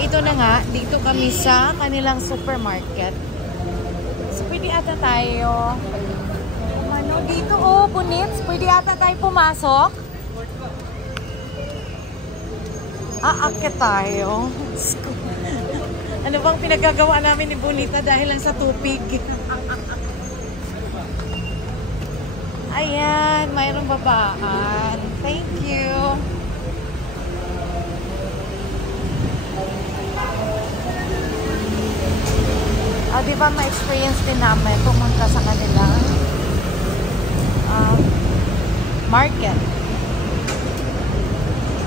ito na nga. Dito kami sa kanilang supermarket. So, pwede ata tayo. Ano, dito, oh, punits. Pwede ata tayo pumasok. Aakit tayo. Ano bang pinagagawa namin ni Bonita dahil lang sa tupig? Ayan, mayroong babaan. Thank you. Di ba ma-experience din namin pumunta sa kanilang market.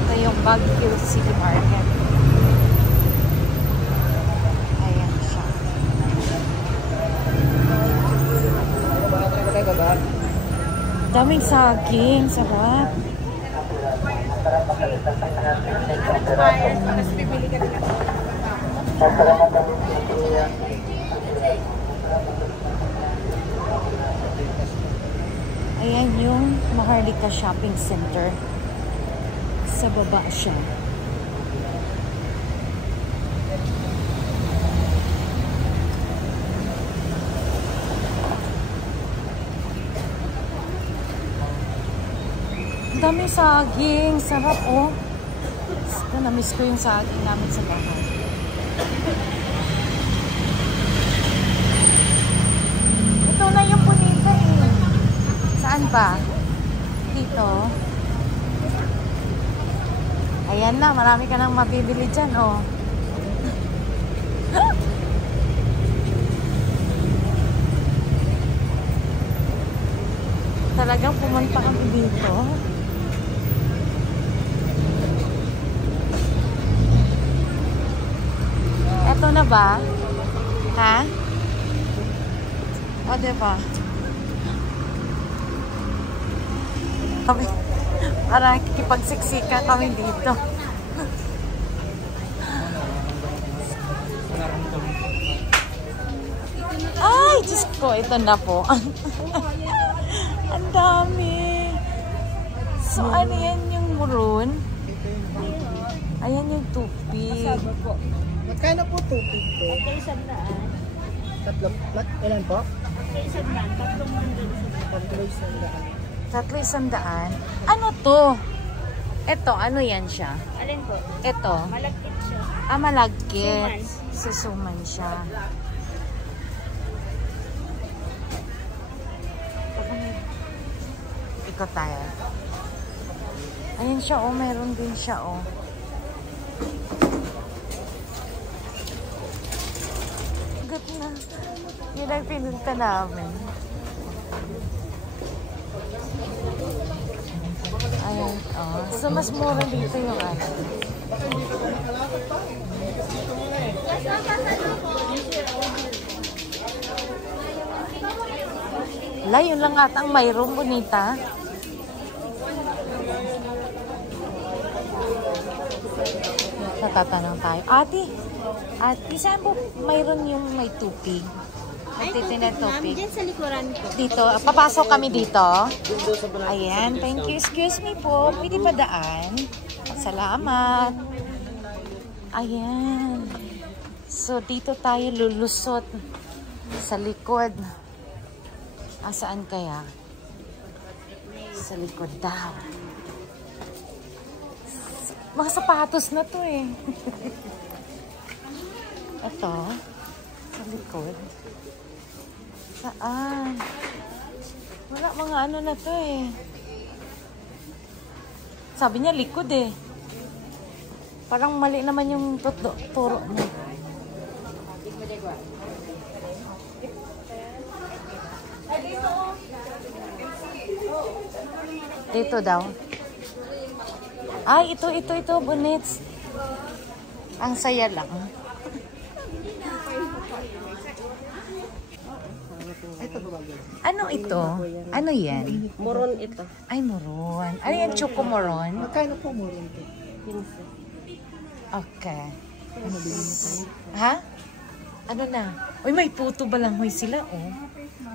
Ito yung Baguio City Market. Ayan siya. Daming saging. Sarap. Ayan yung Maharlika Shopping Center. Sa baba siya. Ang dami saging. Sarap, oh. Na-miss ko yung saging namin sa bahay. Ito na yung Bonita eh. Saan ba? Dito. Ayan na, marami ka nang mabibili dyan, oh. Talagang pumunta kami dito. Eto na ba? Ha? O, diba? Kami, parang kikipagsiksika kami dito. Ay, Diyos ko, ito na po. Ang dami. So, ano yan yung maroon? Ayan yung tupig. Magkano po tupig po? Ilan po? 300. Ano to? Ito, ano yan siya? Alin po? Ito. Malagkit siya. Malagkit. Susuman siya. Ikot tayo. Ayan siya, oh. Meron din siya, oh. Good na. Yun ang pinunta namin. Ayan, oh. So, mas mura dito yung ano. Wala, yun lang atang mayroong Bonita. Natatanong tayo. Ate, saan po mayroon yung may tupig? Nagtitinda tupig. Diyan sa likuran ko. Dito, papasok kami dito. Ayan, thank you. Excuse me po, pwede ba daan? Salamat. Ayan. So, dito tayo lulusot sa likod. Saan kaya? Sa likod daw. Mga sapatos na to eh. Ito. Sa likod. Saan? Wala mga ano na to eh. Sabi niya likod eh. Parang mali naman yung turo niya. Dito daw. Ay, ito, Bonits. Ang saya lang. Ano ito? Ano yan? Moron ito. Ay, moron. Ano yan? Choco moron? Magkano po moron ito? 15. Okay. Ano bilhin mo tayo? Ha? Ano na? Uy, may puto balanghoy sila, oh.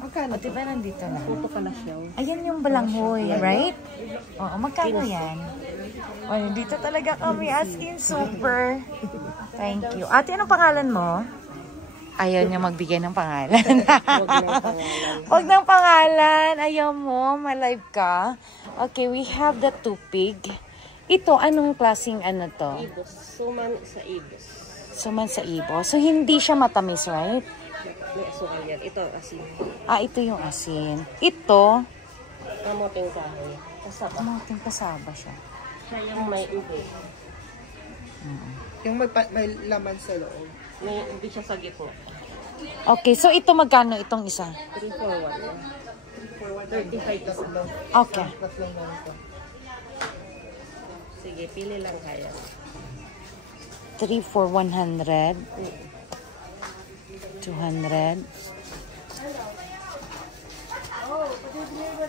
Magkano? O, diba nandito lang? Puto pala siya. Ayan yung balanghoy, right? Oo, magkano yan? Oh, dito talaga kami as in super. Thank you. Ate, anong pangalan mo? Ayaw niya magbigay ng pangalan. Huwag ng pangalan. Ayaw mo, ma-live ka. Okay, we have the tupig. Ito, anong klaseng ano to? Ibos. Suman sa ibos. Suman sa ibo. So, hindi siya matamis, right? May asukal yan. Ito, asin. Ah, ito yung asin. Ito, Kamoting kahoy. Kasaba. mating kasaba siya. Siya yung may ube. Yung may laman sa loob. May ube siya sa gitna. Okay, so ito magkano itong isa? 3 for 1. 35 Tapos lang. Okay. Tapos lang naman ito. Sige, pili lang kaya. 3 for 100. 200.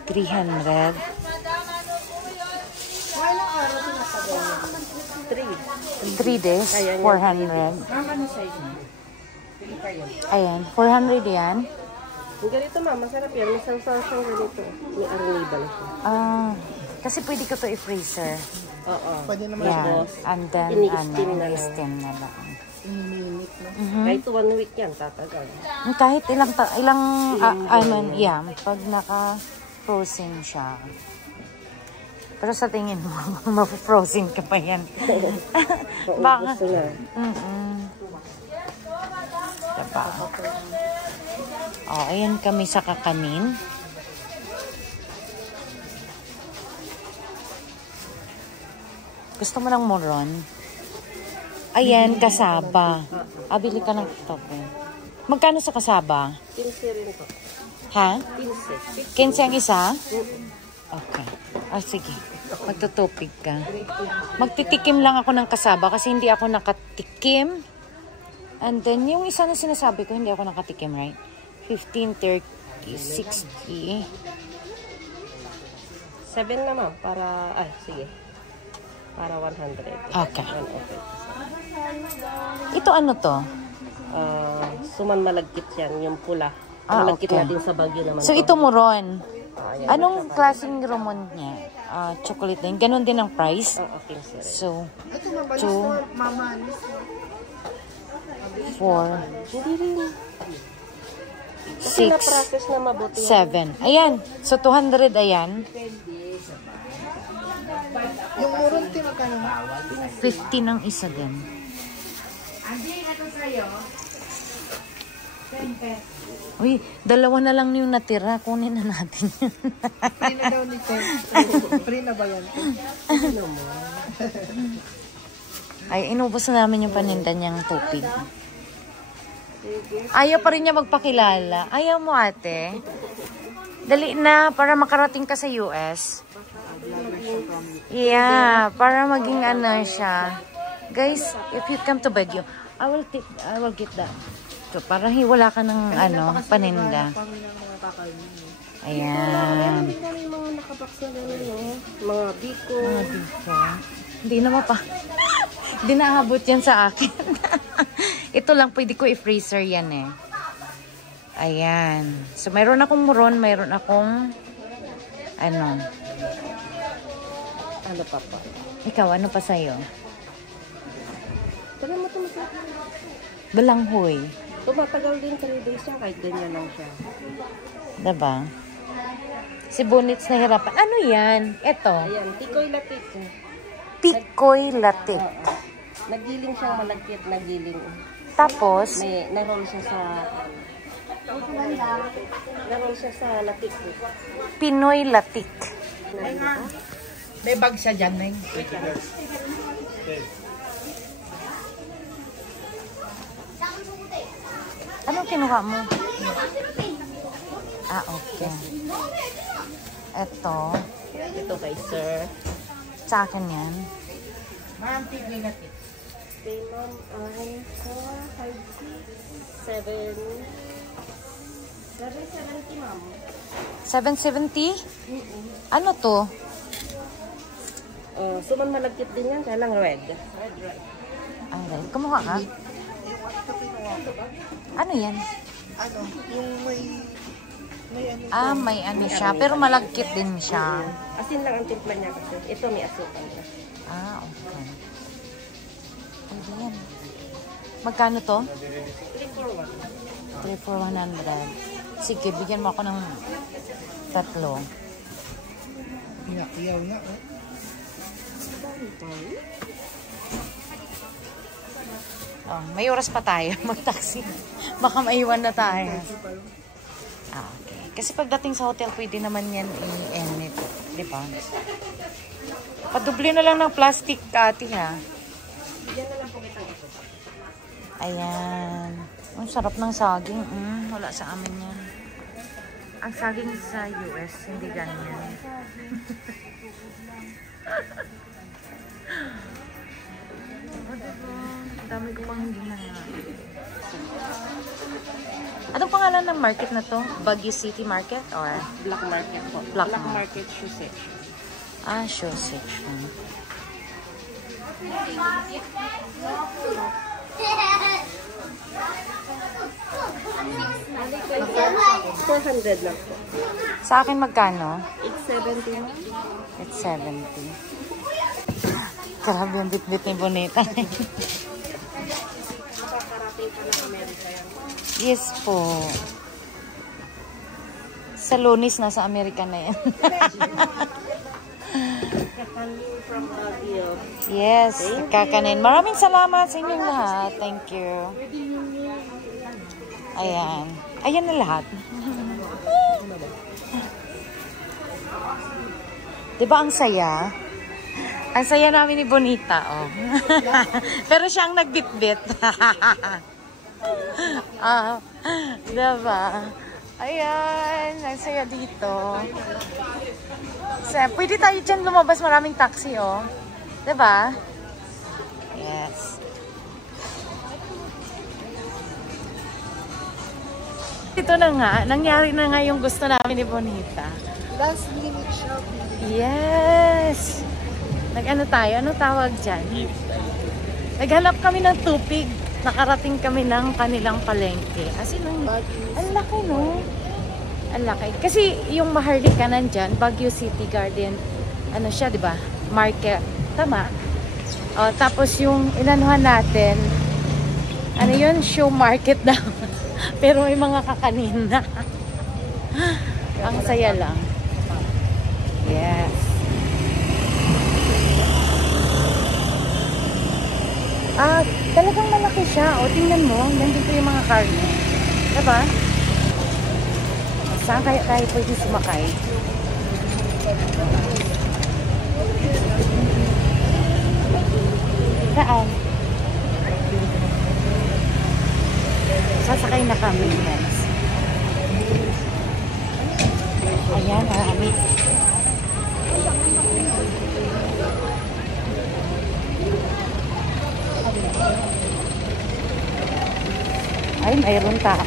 300. Mga ilang araw din nasa ganyan. 3. 3 days, 400. Ano size mo? Pili kayo. Ayan, 400 yan. Yung ganito ma, masarap yan. May sausaw siyang ganito. May arnibal siya. Ah, kasi pwede ko to i-freezer. Oo. Pwede naman Yeah, and then, ini-steam na lang. steam na lang. minute na. Kahit 1 week yan, tatagal. Kahit ilang, pag naka-frozen siya. Pero sa tingin mo, ma-frozen ka pa yan. Baka. Gusto na. Diba? Oh, ayan kami sa kakanin. Gusto mo ng moron? Ayan, kasaba. Bili ka ng tope. Magkano sa kasaba? 15 rin po. Ha? 15. 15 ang isa? Okay. Sige. Magtutupig ka. Magtitikim lang ako ng kasaba kasi hindi ako nakatikim. And then, yung isa na sinasabi ko, hindi ako nakatikim, right? 15, 30, 60. 7 naman para, sige. Para 100. Okay. 100. Ito ano to? Suman malagkit yan, yung pula. Malagkit Okay. natin sa Baguio naman. So, ito moron. Yan. Anong klaseng rumon niya? Chocolate din. Ganon din ang price. Okay, sir. So, Ito mabalis 2, to, mamanis. 4, Hindi rin. Kasi 6, na-process na mabuti. 7. Ayan. So, 200 ayan. Yung murunti magkano? 50 ng isa din. Uy, dalawa na lang yung natira. Kunin na natin yun. Free na daw ni Ted. Free na ba yan? Ay, inubos na namin yung paninda niyang tupig. Ayaw pa rin niya magpakilala. Ayaw mo, ate. Dali na, para makarating ka sa US. Yeah, para maging ano siya. Guys, if you come to Baguio, I will get that. So, para wala ka ng paninda. Ayan. Hindi kami mga nakabox na gano'n, no? Mga biko. Hindi naman pa. Hindi naabot yan sa akin. Ito lang, pwede ko i-freezer yan eh. Ayan. So, mayroon akong muron, mayroon akong ano pa pa? Ikaw, ano pa sa'yo? Tagal mo ito. Balanghoy. Tumatagal din 3 days yan, kahit ganyan lang siya. Diba? Si Bunits nahirapan. Ano yan? Ito. Ayan, tikoy latik. Tikoy latik. Nagiling siyang malagkit, nagiling. Tapos, May na-roll siya sa... Na-roll siya sa latik. Pinoy latik. May bag siya dyan, Neng. Anong kinuha mo? Okay. Ito. Ito kay sir. Sa akin yan. Ma'am, tignan natin. Kay ma'am ay 4, 5, 6, 7. 770 ma'am. 770? Ano to? Suman malagkit din yan, kaya lang red. Ay, kumuha ka? Ito kinuha ko. Ano yan? Ano, yung may May ano siya. Pero malagkit din siya. Asin lang ang timpla niya kasi. Ito may asukal siya. Okay. Pwede yan. Magkano to? 3 for 100. Sige, bigyan mo ako ng 3. Iyaw na. May oras pa tayo mag-taxi. Baka maiwan na tayo. Okay. Kasi pagdating sa hotel, pwede naman yan i-end ito. Diba? Padubli na lang ng plastic, Ate, ha? Bigyan na lang po kitang ito. Ayan. Ang sarap ng saging. Wala sa amin yan. Ang saging sa US, hindi ganyan. Ang dami ko pang hindi na nga. Anong pangalan ng market na to? Baguio City Market or? Black market po. Black market shoe section. Shoe section. $400 lang po. Sa akin magkano? It's 70 na. It's 70. Grabe yung bit-bit ni Bonita. Nakakarating pa ng Amerika yan. Yes po. Sa Lunis, nasa Amerika na yan. Kakanin from Baguio. Yes, kakanin. Maraming salamat sa inyong lahat. Thank you. Ayan. Ayan na lahat. Diba ang saya? Ang saya namin ni Bonita, oh. Pero siya ang nagbitbit. Diba? Ayan, ang saya dito. Pwede tayo dyan lumabas, maraming taxi, oh. Diba? Yes. Ito na nga, nangyari na nga yung gusto namin ni Bonita. Last minute shopping. Yes! Nag-ano tayo? Ano tawag dyan? Naghanap kami ng tupig. Nakarating kami ng kanilang palengke. As in, ang laki, no? Ang laki. Kasi yung Maharlika nandyan, Baguio City Garden, ano siya, di ba? Market. Tama? Tapos yung inanuhan natin, ano yun? Show market daw. Pero may mga kakanin na. Ang saya lang. Yes. Talagang malaki siya. O, tingnan mo. Nandito yung mga karne. Diba? Saan kaya tayo pwede sumakay? Saan? Sasakay na kami, guys. Ayan, marami. Ay, mayroon tao.